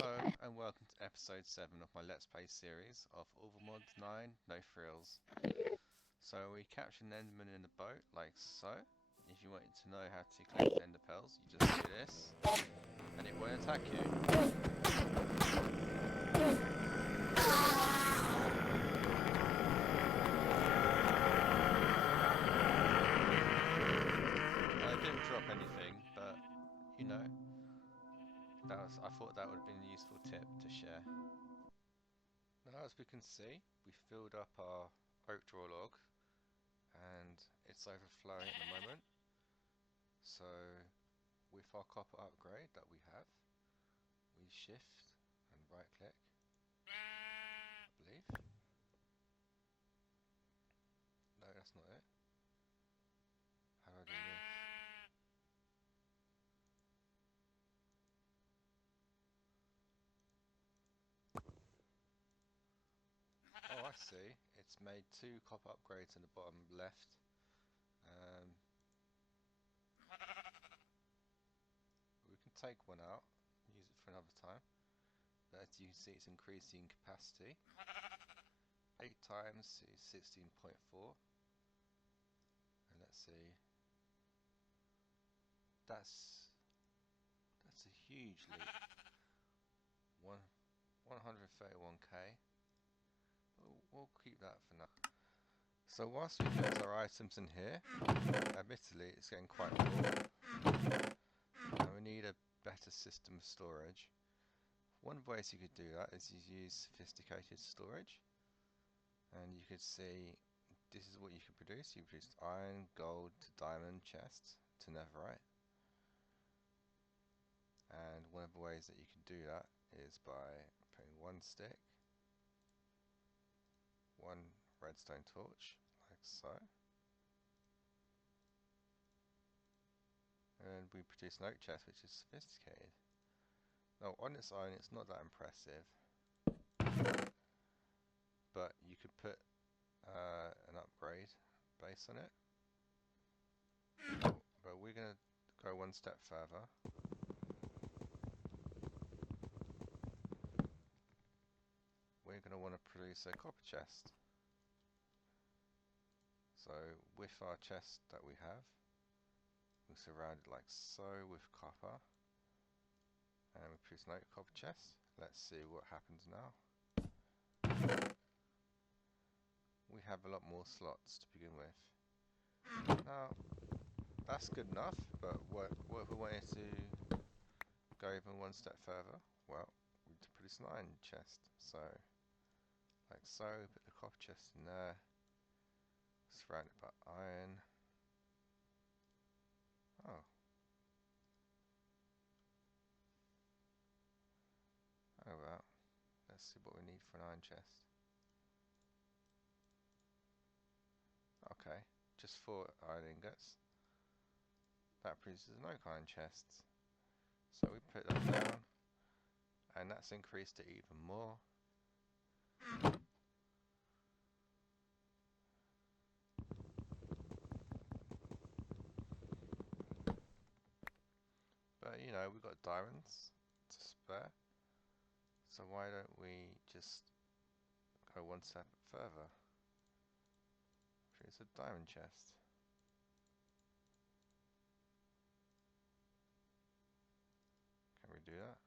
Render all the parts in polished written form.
Hello and welcome to episode 7 of my Let's Play series of Overmod 9 No Frills. So we captured an enderman in the boat, like so. If you wanted to know how to collect ender pearls, you just do this, and it won't attack you. I didn't drop anything, but you know, I thought that would have been a useful tip to share. Now, as we can see, we filled up our oak draw log, and it's overflowing at the moment. So with our copper upgrade that we have, we shift and right click, I believe. No, that's not it. How do I do this? Oh, I see. It's made 2 copper upgrades in the bottom left. We can take one out, use it for another time. But as you can see, it's increasing capacity. 8 times is 16.4. And let's see. That's a huge leap. 131k. We'll keep that for now. So whilst we put our items in here, admittedly it's getting quite full. And we need a better system of storage. One of the ways you could do that is you use sophisticated storage. And you could see this is what you can produce. You produce iron, gold, to diamond chests, to netherite. And one of the ways that you can do that is by putting 1 stick, 1 redstone torch, like so. And we produce an oak chest which is sophisticated. Now on its own it's not that impressive, but you could put an upgrade base on it. But we're going to go 1 step further. We're going to want to produce a copper chest. So with our chest that we have, we surround it like so with copper, and we produce an oak copper chest. Let's see what happens now. We have a lot more slots to begin with. Now that's good enough, but what if we wanted to go even 1 step further? Well, we need to produce an iron chest. So like so, put the copper chest in there, surrounded by iron. Oh. Oh well. Let's see what we need for an iron chest. Okay, just 4 iron ingots. That produces an oak iron chest. So we put that down, and that's increased it even more. But you know, we've got diamonds to spare, so why don't we just go 1 step further? It's a diamond chest. Can we do that?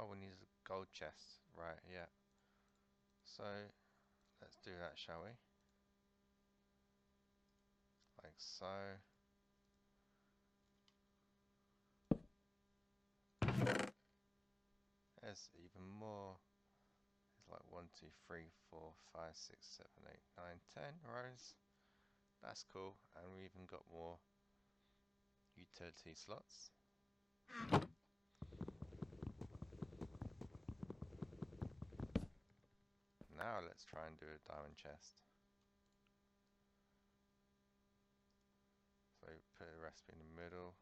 Oh, we need a gold chest. Right, yeah. So, let's do that, shall we? Like so. There's even more. It's like 1, 2, 3, 4, 5, 6, 7, 8, 9, 10 rows. That's cool. And we even got more utility slots. Now let's try and do a diamond chest. So put a recipe in the middle.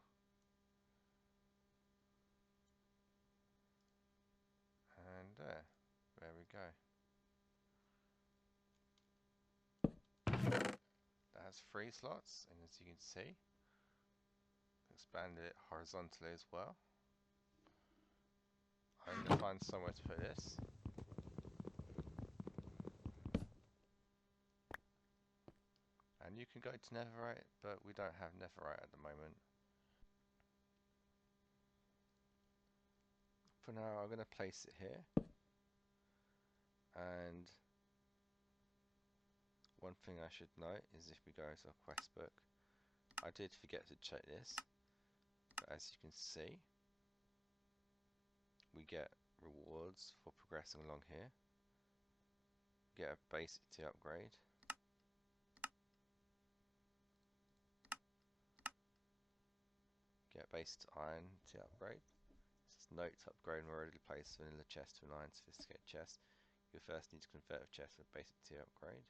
go. That has 3 slots, and as you can see, expanded it horizontally as well. I'm going to find somewhere to put this. And you can go to netherite, but we don't have netherite at the moment. For now, I'm going to place it here. And one thing I should note is if we go to our quest book, I did forget to check this, but as you can see, we get rewards for progressing along here. Get a basic T upgrade. Get a basic iron T upgrade. This is note to upgrade and already placed vanilla chest to an iron sophisticated chest. You first need to convert a chest with basic T upgrade.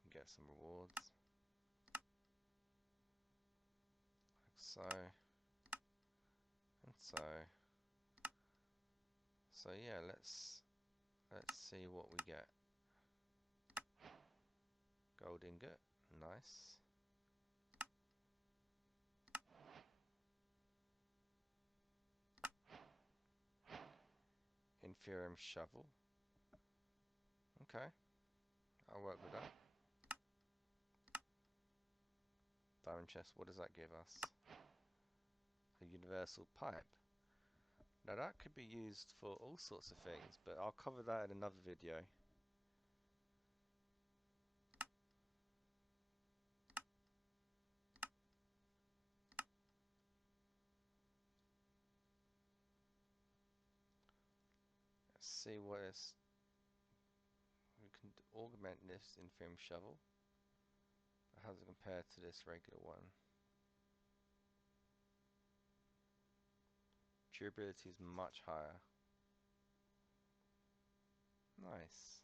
And get some rewards. Like so. And so. So yeah, let's see what we get. Gold ingot, nice. Inferium shovel. Okay, I'll work with that. Diamond chest, what does that give us? A universal pipe. Now that could be used for all sorts of things, but I'll cover that in another video. Let's see what is. We can augment this inferium shovel. How does it compare to this regular one? Durability is much higher. Nice.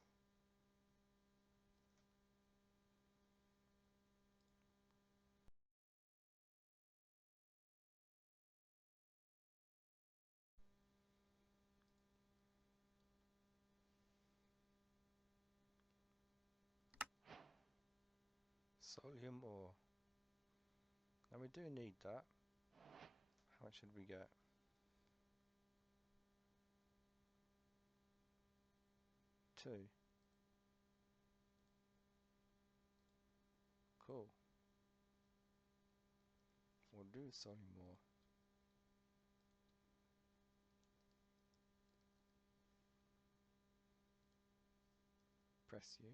Solium ore. Now we do need that. How much should we get? 2. Cool. We'll do solium ore. Press U.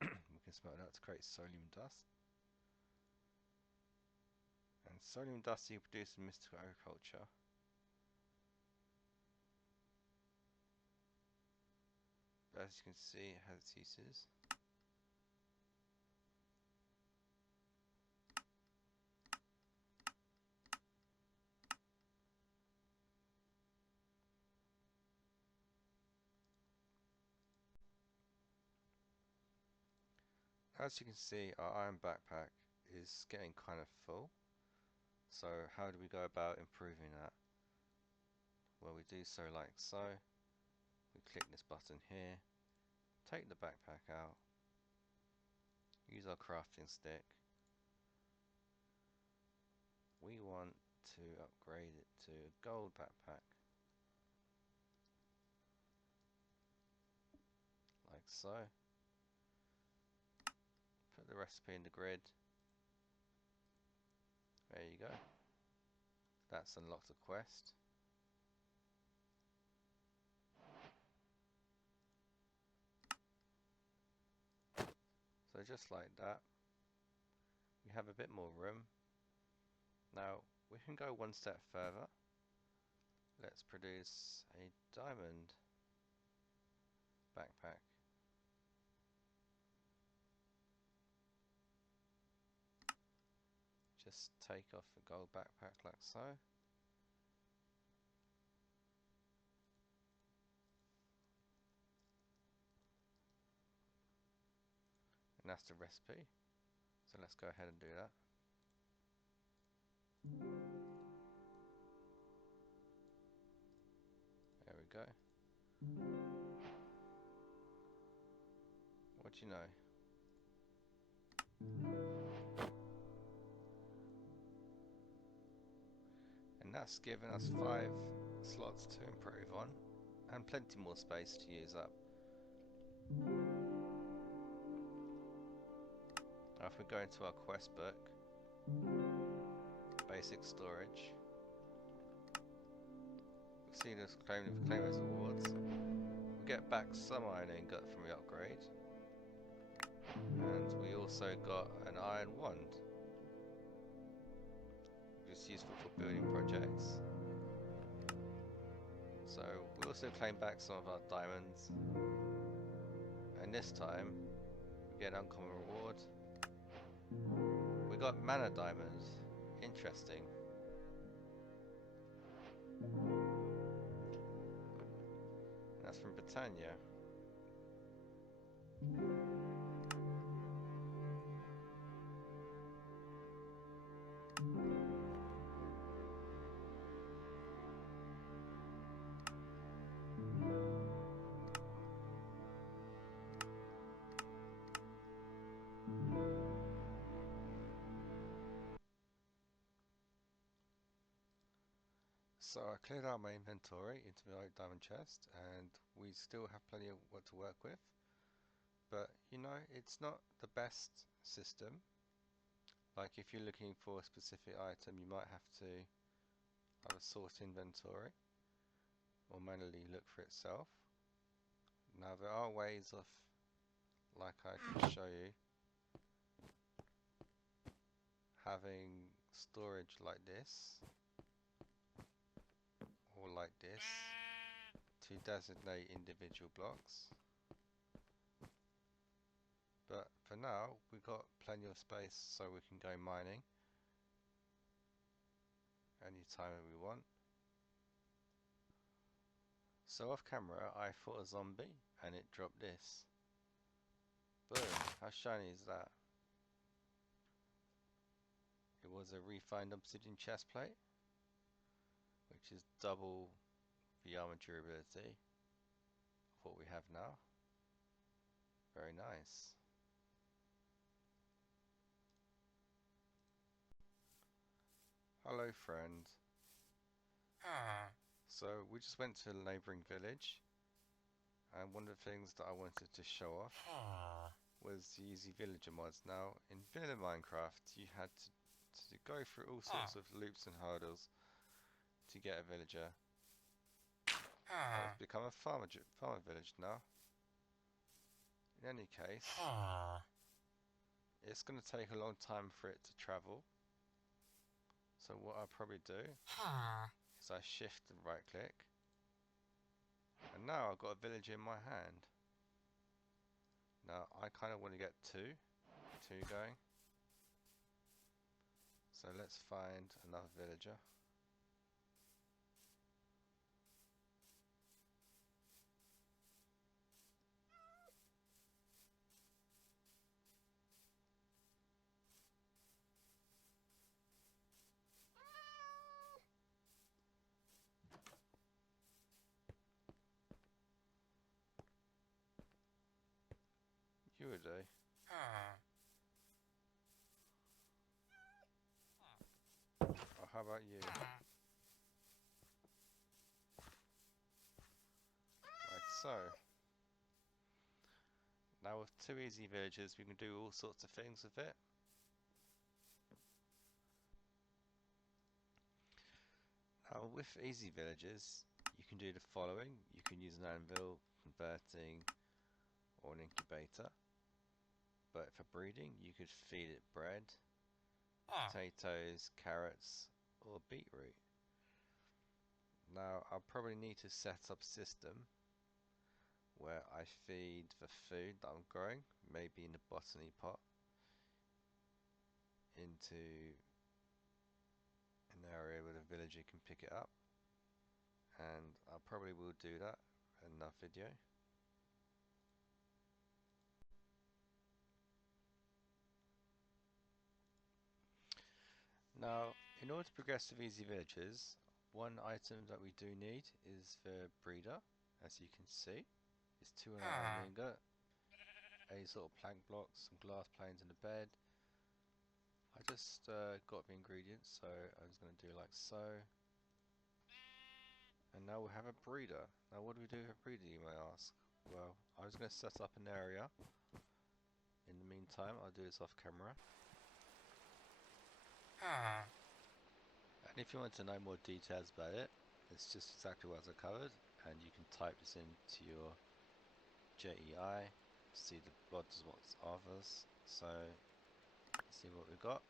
We can smelt that to create solium dust. And solium dust you produce in mystical agriculture. But as you can see, it has its uses. As you can see, our iron backpack is getting kind of full. So how do we go about improving that? Well, we do so like so. We click this button here, take the backpack out, use our crafting stick. We want to upgrade it to a gold backpack. Like so. Put the recipe in the grid. There you go. That's unlocked a quest. So just like that, we have a bit more room. Now we can go one step further. Let's produce a diamond backpack. Just take off the gold backpack like so. And that's the recipe. So let's go ahead and do that. go. What do you know? And that's given us 5 slots to improve on, and plenty more space to use up. Now if we go into our quest book, basic storage, we see this claim as awards. We get back some iron ingot from the upgrade, and we also got an iron wand, which is useful for building projects. So we also claim back some of our diamonds, and this time we get an uncommon reward. We got mana diamonds. Interesting. That's from Britannia. So I cleared out my inventory into my diamond chest, and we still have plenty of what to work with. But you know, it's not the best system. Like if you're looking for a specific item, you might have to either sort inventory or manually look for itself. Now there are ways of, like I can show you, having storage like this or like this to designate individual blocks. But for now we've got plenty of space so we can go mining anytime we want. So off camera I fought a zombie and it dropped this. Boom, how shiny is that? It was a refined obsidian chest plate, which is double the armor durability of what we have now. Very nice. Hello friend. So we just went to a neighbouring village, and one of the things that I wanted to show off was the easy villager mods. Now in vanilla Minecraft you had to go through all sorts of loops and hurdles to get a villager. It's become a farmer village now. In any case, it's going to take a long time for it to travel. So what I'll probably do is I shift and right click, and now I've got a villager in my hand. Now I kind of want to get two going. So let's find another villager. You would do. Oh, how about you? Right, so now with 2 easy villagers we can do all sorts of things with it. Now with easy villagers you can do the following. You can use an anvil, converting, or an incubator. But for breeding you could feed it bread, potatoes, carrots, or beetroot. Now I'll probably need to set up a system where I feed the food that I'm growing, maybe in the botany pot, into an area where the villager can pick it up, and I probably will do that in another video. Now in order to progress with easy villagers, one item that we do need is the breeder, as you can see. It's 2 iron ingot, a sort of plank block, some glass planes in the bed. I just got the ingredients, so I'm just going to do like so. And now we have a breeder. Now what do we do with a breeder, you may ask? Well, I was going to set up an area. In the meantime, I'll do this off camera. And if you want to know more details about it, it's just exactly what I covered, and you can type this into your JEI to see the what's others. So let's see what we've got.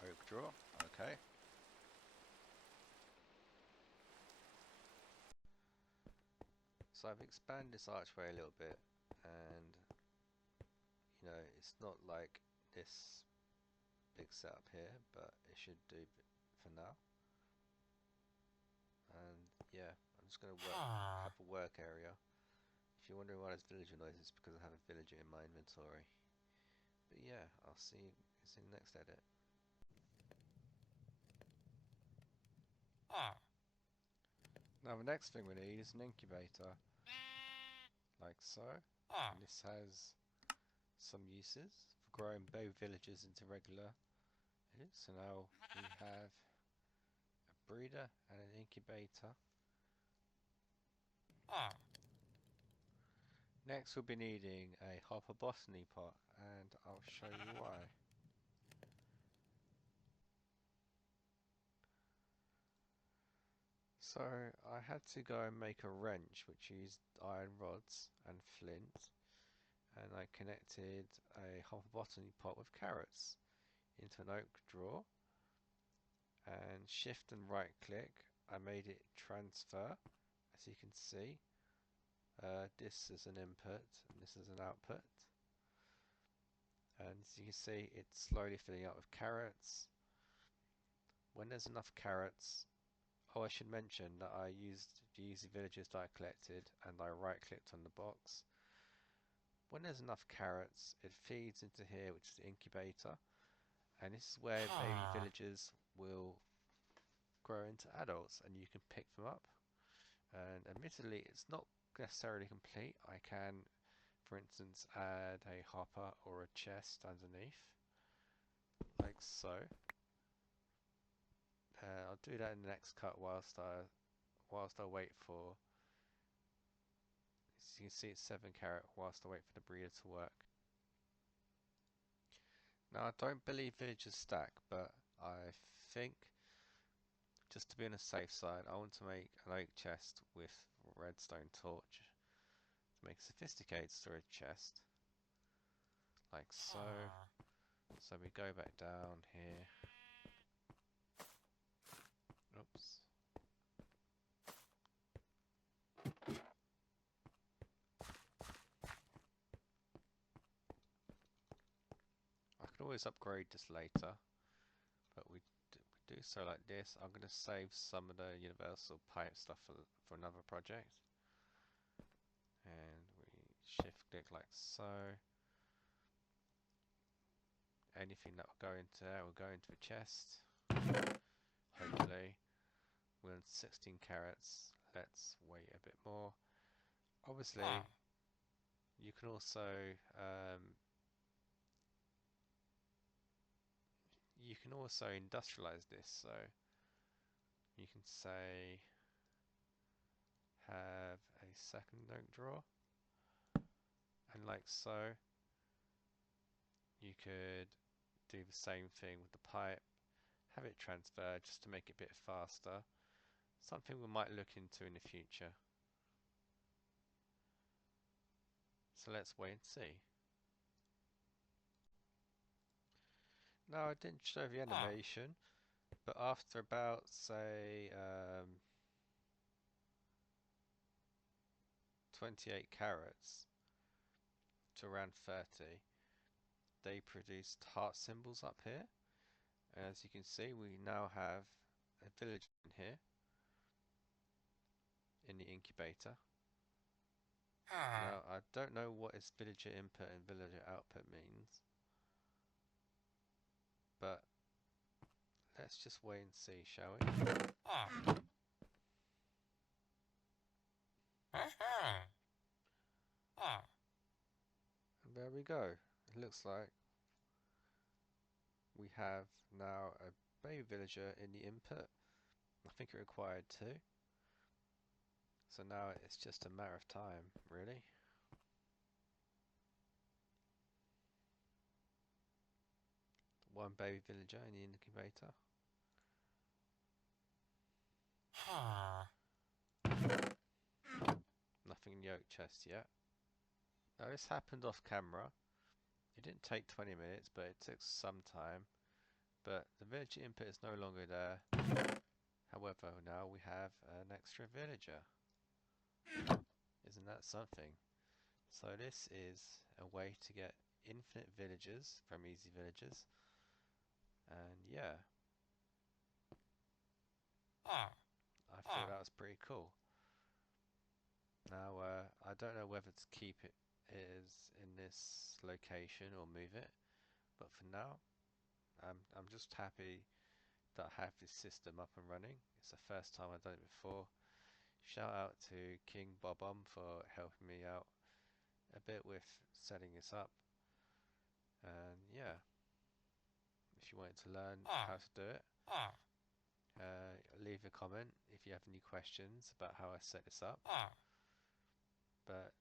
Oak drawer, okay. So I've expanded this archway a little bit, and you know, it's not like this big setup here, but it should do for now. And yeah, I'm just going to have a work area. If you're wondering why there's villager noise, it's because I have a villager in my inventory. But yeah, I'll see you in the next edit. Now the next thing we need is an incubator, like so. And this has some uses for growing both villagers into regular. So now we have a breeder and an incubator. Next we'll be needing a hopper botany pot, and I'll show you why. So I had to go and make a wrench which used iron rods and flint, and I connected a hopper botany pot with carrots into an oak drawer, and shift and right click I made it transfer, as you can see. This is an input and this is an output, and as you can see it's slowly filling up with carrots. When there's enough carrots, oh, I should mention that I used the easy villagers that I collected and I right clicked on the box. When there's enough carrots, it feeds into here, which is the incubator, and this is where baby villagers will grow into adults and you can pick them up. And admittedly it's not necessarily complete. I can, for instance, add a hopper or a chest underneath, like so. I'll do that in the next cut whilst I wait for, as you can see it's 7 carat, whilst I wait for the breeder to work. Now I don't believe villagers stack, but I think, just to be on the safe side, I want to make an oak chest with redstone torch to make a sophisticated storage chest, like so. So we go back down here. Oops. I can always upgrade this later, but we do so like this. I'm going to save some of the universal pipe stuff for another project. And we shift click like so. Anything that will go into there will go into the chest. Hopefully. We're on 16 carats. Let's wait a bit more. Obviously, you can also industrialize this. So you can say have a second oak drawer, and like so. You could do the same thing with the pipe, have it transferred just to make it a bit faster. Something we might look into in the future. So let's wait and see. Now I didn't show the animation, but after about, say, 28 carats to around 30, they produced heart symbols up here. And as you can see, we now have a village in here, in the incubator. Now, I don't know what this villager input and villager output means, but let's just wait and see, shall we? go. It looks like we have now a baby villager in the input. I think it required 2. So now it's just a matter of time, really. One baby villager in the incubator. Nothing in the oak chest yet. Now this happened off camera. It didn't take 20 minutes, but it took some time. But the villager input is no longer there. However, now we have an extra villager. Isn't that something? So this is a way to get infinite villagers from easy villagers. And yeah, I thought that was pretty cool. Now I don't know whether to keep it is in this location or move it, but for now I'm just happy that I have this system up and running. It's the first time I've done it before. Shout out to King Bobom for helping me out a bit with setting this up. And yeah, if you wanted to learn how to do it, leave a comment if you have any questions about how I set this up. But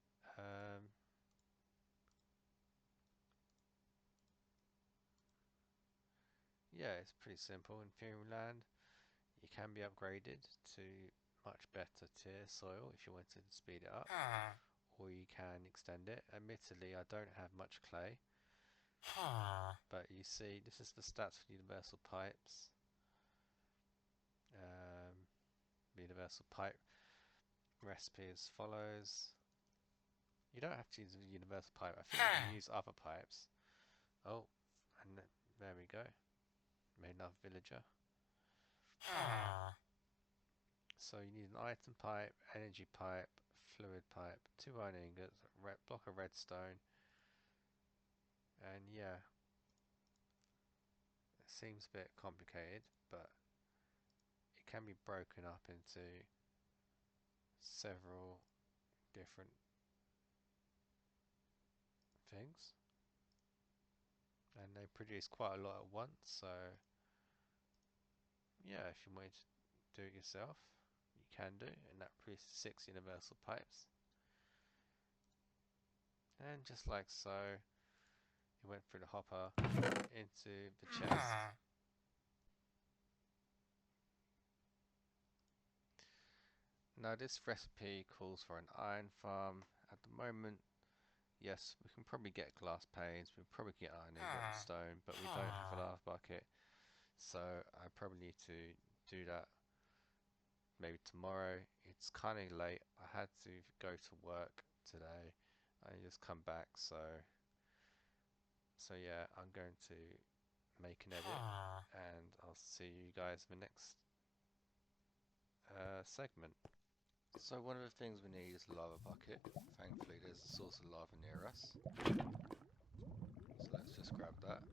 yeah, it's pretty simple. In Fairyland, you can be upgraded to much better tier soil if you wanted to speed it up, or you can extend it. Admittedly, I don't have much clay, but you see, this is the stats for universal pipes. Universal pipe recipe as follows. You don't have to use a universal pipe. I think you can use other pipes. Oh, and there we go. Made another villager. So you need an item pipe, energy pipe, fluid pipe, 2 iron ingots, a block of redstone, and yeah, it seems a bit complicated, but it can be broken up into several different things, and they produce quite a lot at once. So yeah, if you wanted to do it yourself, you can do, and that produces 6 universal pipes. And just like so, it went through the hopper into the chest. Now this recipe calls for an iron farm. At the moment, yes, we can probably get glass panes, we can probably get iron ingot and stone, but we don't have a lava bucket. So I probably need to do that maybe tomorrow. It's kind of late. I had to go to work today. I just come back, so yeah, I'm going to make an edit, and I'll see you guys in the next segment. So one of the things we need is a lava bucket. Thankfully there's a source of lava near us. So let's just grab that.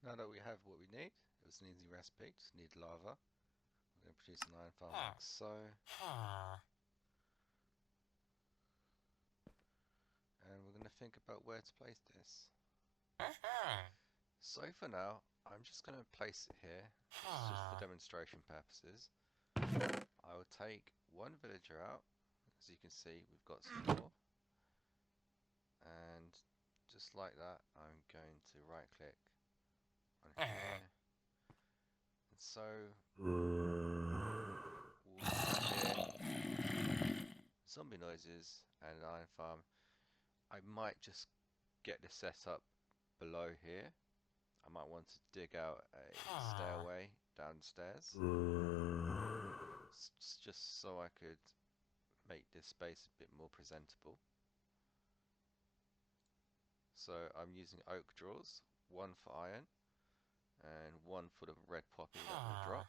Now that we have what we need, it was an easy recipe, just need lava. We're going to produce an iron farm like so. And we're going to think about where to place this. So for now, I'm just going to place it here, just for demonstration purposes. I will take one villager out. As you can see, we've got some more. And just like that, I'm going to right click on here. And so we'll hear zombie noises and an iron farm. I might just get this set up below here. I might want to dig out a stairway downstairs, just so I could make this space a bit more presentable. So I'm using oak drawers, 1 for iron and 1 for the red poppy that will drop.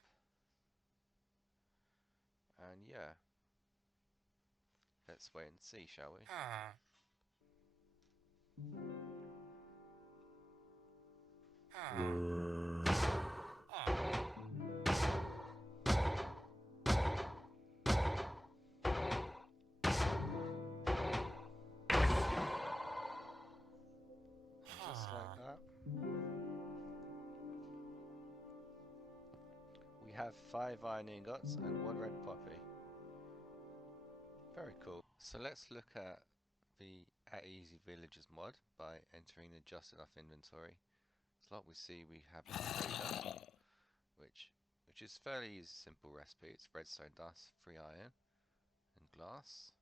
And yeah, let's wait and see, shall we? just like that. We have 5 iron ingots and 1 red poppy. Very cool. So let's look at the At Easy Villagers mod by entering the just enough inventory. So like we see, we have a trader, which is fairly easy, simple recipe. It's redstone dust, 3 iron, and glass.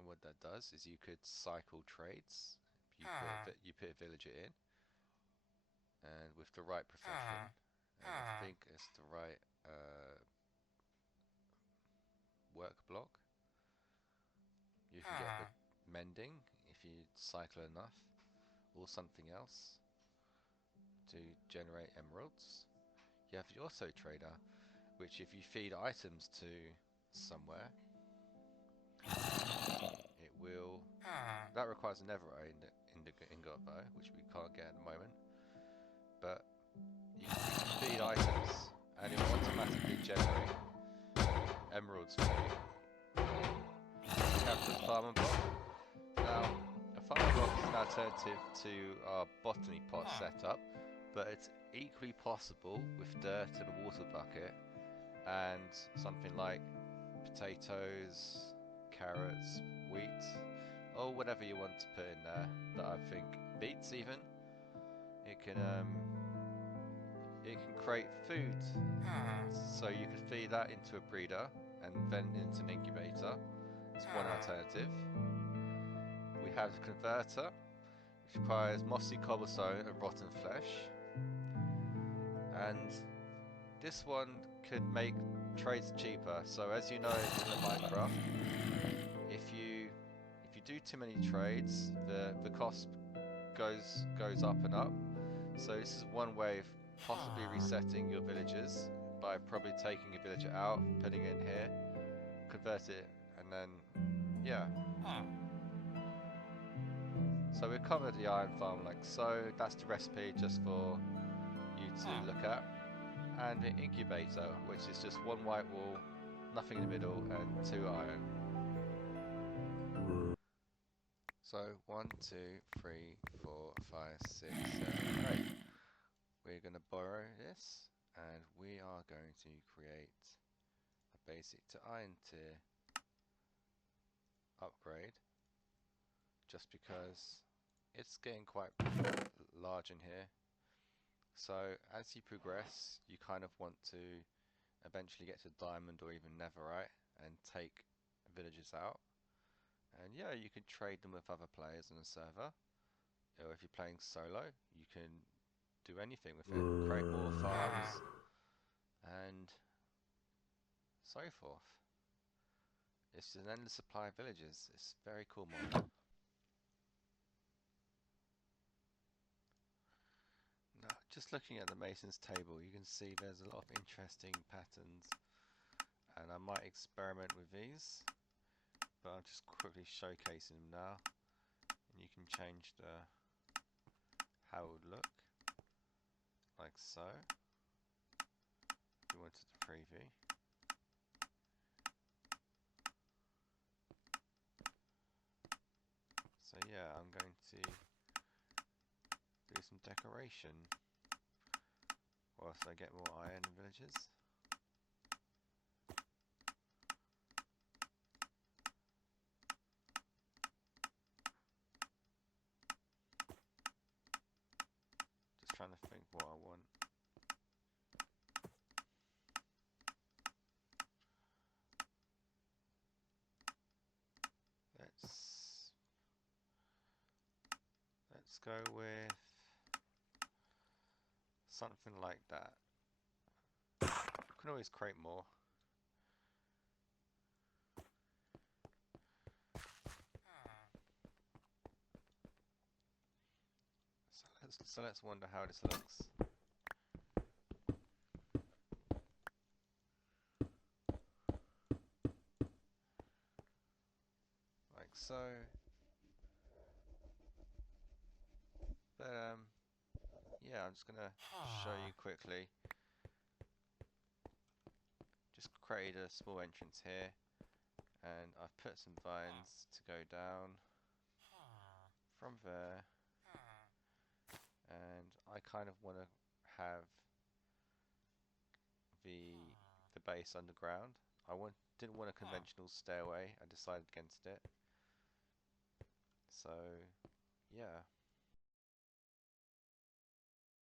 And what that does is you could cycle trades. You put a villager in, and with the right profession, and I think it's the right work block, you can get the mending if you cycle enough, or something else to generate emeralds. You have the auto trader, which if you feed items to somewhere, it will. That requires a netherite ingot though, which we can't get at the moment. But you can feed items, and it will automatically generate emeralds for you. We have the farmer block. Now, a farmer block is an alternative to our botany pot setup, but it's equally possible with dirt and a water bucket and something like potatoes, carrots, wheat, or whatever you want to put in there. That I think beets even. It can create food, so you can feed that into a breeder and then into an incubator. It's one alternative. We have the converter, which requires mossy cobblestone and rotten flesh. And this one could make trades cheaper. So as you know in the Minecraft, if you do too many trades, the cost goes up and up. So this is one way of possibly resetting your villagers by probably taking a villager out, putting it in here, convert it, and then yeah. So we've covered the iron farm like so. That's the recipe just for you to look at. And the incubator, which is just 1 white wall, nothing in the middle, and 2 iron. So 1, 2, 3, 4, 5, 6, 7, 8. We're going to borrow this, and we are going to create a basic to iron tier upgrade, just because it's getting quite large in here. So as you progress, you kind of want to eventually get to diamond or even netherite and take villagers out. And yeah, you can trade them with other players on the server. Or if you're playing solo, you can do anything with it, create more farms, and so forth. It's an endless supply of villages. It's very cool mod. Now, just looking at the Mason's table, you can see there's a lot of interesting patterns, and I might experiment with these, but I'm just quickly showcasing them now, and you can change how it would look, like so, if you wanted to preview. So yeah, I'm going to do some decoration whilst I get more iron in villages. Just trying to think what I want. Let's go with something like that. You can always create more. So let's wonder how this looks. Like so. But yeah, I'm just gonna show you quickly. Just created a small entrance here, and I've put some vines to go down from there kind of want to have the base underground. Didn't want a conventional stairway. I decided against it. So, yeah.